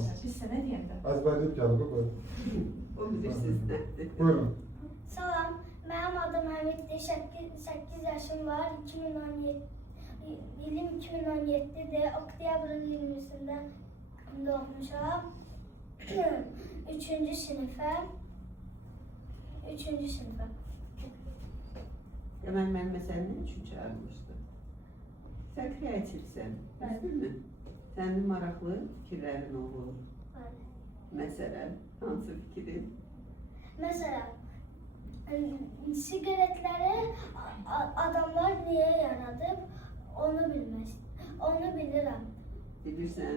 olsun. Biz sənə deyəndə. Ezberleyip geldik. Buyurun. O bilir sizdə. Buyurun. Salam, mənim adım Həmiddir, 8 yaşım var, 2017, ilim 2017-dir, oktyabrın 20-sində doğmuşam, 3-cü sinifəm. Deməli, mən məsələni nə üçün çağırmışdım? Sən kreativsən, düzdür mü? Sənin maraqlı fikirlərin olur. Məsələn, hansı fikrin? Məsələn, siqaretləri adamlar niyə yaradıb, onu bilirəm. Bilirsən,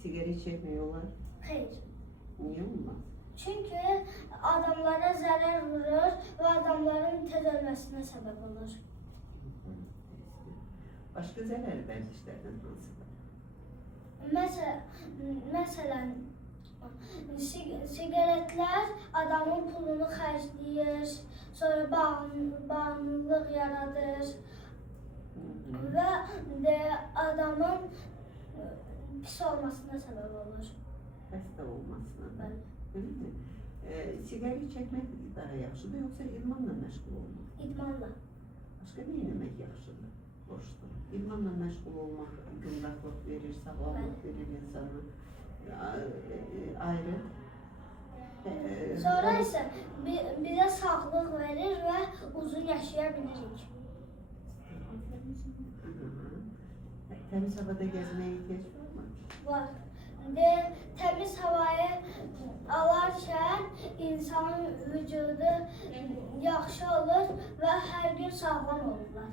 sigaret çəkmək olar. Xeyr. Niyə olmaz? Çünki adamlara zərər vurur və adamların tez ölməsinə səbəb olur. Başqa zərərli vərdişlərdən hansıdır? Məsələn, siqaretlər adamın pulunu xərcləyir, sonra bağımlılıq yaradır və adamın pis olmasına səbəb olur. Xəstə olmasına da. Öyle mi? Sigaret çəkmək daha yaxşıdır, yoxsa idmanla məşğul olmaq? İdmanla. Başqa nə etmək yaxşıdır, boşdur? İdmanla məşğul olmaq gümrəhlıq verir, sağlamlıq verir insana. Ayrı. Sonra isə bizə sağlıq verir və uzun yaşaya bilirik. Təmiz havada gəzməyə ehtiyac varmı? Var. Təmiz havayı alarkən insanın vücudu yaxşı olur və hər gün sağlam olurlar.